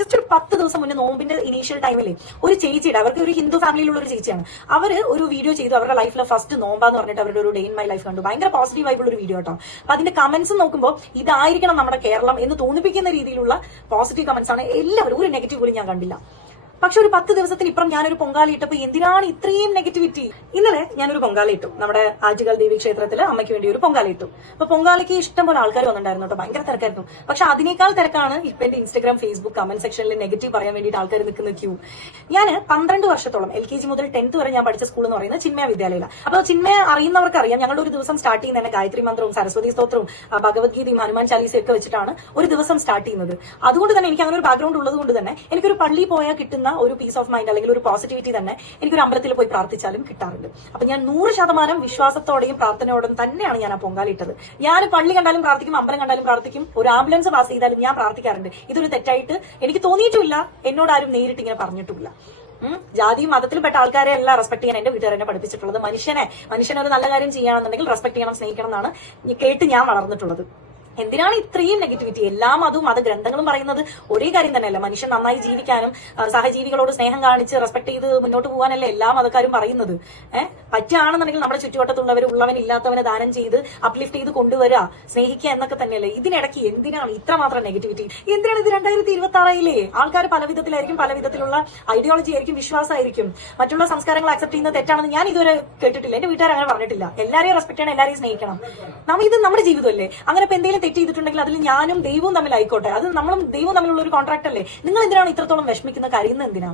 Just ഒരു 10 ദിവസം മുന്നേ നോമ്പിന്റെ ഇനീഷ്യൽ ടൈമിൽ ഒരു ചേച്ചിയുടെ, അവർക്ക് ഒരു ഹിന്ദു ഫാമിലിയിലുള്ള ഒരു ചേച്ചിയാണ്, അവര് ഒരു വീഡിയോ ചെയ്തു. അവരുടെ ലൈഫിലെ ഫസ്റ്റ് നോമ്പാന്ന് പറഞ്ഞിട്ട് അവരുടെ ഒരു ഡേ ഇൻ മൈ ലൈഫ് കണ്ടു. ഭയങ്കര പോസിറ്റീവ് ആയിട്ടുള്ള ഒരു വീഡിയോ കേട്ടോ. അപ്പൊ അതിന്റെ കമന്റ്സ് നോക്കുമ്പോൾ ഇതായിരിക്കണം നമ്മുടെ കേരളം എന്ന് തോന്നിപ്പിക്കുന്ന രീതിയിലുള്ള പോസിറ്റീവ് കമന്റ്സ് ആണ് എല്ലാവരും. ഒരു നെഗറ്റീവ് പോലും ഞാൻ കണ്ടില്ല. പക്ഷെ ഒരു 10 ദിവസത്തിന് ഇപ്പുറം ഞാനൊരു പൊങ്കാല ഇട്ടപ്പോ എന്തിനാണ് ഇത്രയും നെഗറ്റിവിറ്റി? ഇന്നലെ ഞാനൊരു പൊങ്കാല ഇട്ടു. നമ്മുടെ ആറ്റുകാൽ ദേവി ക്ഷേത്രത്തിൽ അമ്മയ്ക്ക് വേണ്ടി ഒരു പൊങ്കാല ഇട്ടു. അപ്പൊ പൊങ്കാലയ്ക്ക് ഇഷ്ടംപോലെ ആൾക്കാർ വന്നിട്ടുണ്ടായിരുന്നു കേട്ടോ. ഭയങ്കര തിരക്കായിരുന്നു. പക്ഷെ അതിനേക്കാൾ തിരക്കാണ് ഇപ്പൊ എന്റെ ഇൻസ്റ്റാഗ്രാം, ഫേസ്ബുക്ക് കമന്റ് സെക്ഷനിൽ നെഗറ്റീവ് പറയാൻ വേണ്ടിയിട്ട് ആൾക്കാർ നിൽക്കുന്ന ക്യൂ. ഞാൻ 12 വർഷത്തോളം LKG മുതൽ 10th വരെ ഞാൻ പഠിച്ച സ്കൂൾ എന്ന് പറയുന്നത് ചിന്മയ വിദ്യാലയയിലാണ്. അപ്പൊ ചിന്മയ അറിയുന്നവർക്ക് അറിയാം, ഞങ്ങളുടെ ഒരു ദിവസം സ്റ്റാർട്ട് ചെയ്യുന്ന ഗായത്രി മന്ത്രവും സരസ്വതി സ്തോത്രവും ഭഗവത്ഗീതയും ഹനുമാൻ ചാലീസയും ഒക്കെ വെച്ചിട്ടാണ് ഒരു ദിവസം സ്റ്റാർട്ട് ചെയ്യുന്നത്. അതുകൊണ്ട് തന്നെ എനിക്ക് അങ്ങനെ ഒരു ബാക്ക്ഗ്രൗണ്ട് ഉള്ളത് കൊണ്ട് തന്നെ എനിക്കൊരു പള്ളി പോയാൽ കിട്ടുന്ന ഒരു പീസ് ഓഫ് മൈൻഡ് അല്ലെങ്കിൽ ഒരു പോസിറ്റിവിറ്റി തന്നെ എനിക്കൊരു അമ്പലത്തിൽ പോയി പ്രാർത്ഥിച്ചാലും കിട്ടാറുണ്ട്. അപ്പൊ ഞാൻ 100% വിശ്വാസത്തോടെയും പ്രാർത്ഥനയോടും തന്നെയാണ് ഞാൻ ആ പൊങ്കാലിട്ടത്. ഞാൻ പള്ളി കണ്ടാലും പ്രാർത്ഥിക്കും, അമ്പലം കണ്ടാലും പ്രാർത്ഥിക്കും, ഒരു ആംബുലൻസ് പാസ് ചെയ്താലും ഞാൻ പ്രാർത്ഥിക്കാറുണ്ട്. ഇതൊരു തെറ്റായിട്ട് എനിക്ക് തോന്നിയിട്ടുമില്ല, എന്നോട് ആരും നേരിട്ട് ഇങ്ങനെ പറഞ്ഞിട്ടില്ല. ജാതിയും മതത്തിൽപ്പെട്ട ആൾക്കാരെ എല്ലാം റെസ്പെക്ട് ചെയ്യാൻ എന്റെ വീട്ടുകാരെന്നെ പഠിപ്പിച്ചിട്ടുള്ളത്. മനുഷ്യനൊരു നല്ല കാര്യം ചെയ്യുകയാണെന്നുണ്ടെങ്കിൽ റെസ്പെക്ട് ചെയ്യണം, സ്നേഹിക്കണം എന്നാണ് കേട്ട് ഞാൻ വളർന്നിട്ടുള്ളത്. എന്തിനാണ് ഇത്രയും നെഗറ്റിവിറ്റി? എല്ലാ മതവും മതഗ്രന്ഥങ്ങളും പറയുന്നത് ഒരേ കാര്യം തന്നെയല്ല, മനുഷ്യൻ നന്നായി ജീവിക്കാനും സഹജീവികളോട് സ്നേഹം കാണിച്ച് റെസ്പെക്ട് ചെയ്ത് മുന്നോട്ട് പോകാനല്ലേ എല്ലാ മതക്കാരും പറയുന്നത്. പറ്റുകയാണെന്നുണ്ടെങ്കിൽ നമ്മുടെ ചുറ്റുവട്ടത്തുള്ളവർ ഉള്ളവനില്ലാത്തവനെ ദാനം ചെയ്ത് അപ്ലിഫ്റ്റ് ചെയ്ത് കൊണ്ടുവരിക, സ്നേഹിക്കുക എന്നൊക്കെ തന്നെയല്ലേ. ഇതിനിടയ്ക്ക് എന്തിനാണ് ഇത്രമാത്രം നെഗറ്റിവിറ്റി? എന്തിനാണ് ഇത്? 2026 ആൾക്കാർ പല വിധത്തിലായിരിക്കും, പല വിധത്തിലുള്ള ഐഡിയോളജി ആയിരിക്കും, വിശ്വാസമായിരിക്കും. മറ്റുള്ള സംസ്കാരങ്ങൾ അക്സെപ്റ്റ് ചെയ്യുന്നത് തെറ്റാണെന്ന് ഞാൻ ഇതുവരെ കേട്ടിട്ടില്ല. എന്റെ വീട്ടുകാർ അങ്ങനെ പറഞ്ഞിട്ടില്ല. എല്ലാവരെയും റെസ്പെക്ട് ചെയ്യണം, എല്ലാവരെയും സ്നേഹിക്കണം. ഇത് നമ്മുടെ ജീവിതമല്ലേ. അങ്ങനെ ഇപ്പൊ എന്തെങ്കിലും തെറ്റ് ചെയ്തിട്ടുണ്ടെങ്കിൽ അതിൽ ഞാനും ദൈവവും തമ്മിലായിക്കോട്ടെ, അത് നമ്മളും ദൈവവും തമ്മിലുള്ള ഒരു കോൺട്രാക്ട് അല്ലേ. നിങ്ങൾ എന്തിനാണ് ഇത്രത്തോളം വിഷമിക്കുന്ന, കരയുന്നത് എന്തിനാ?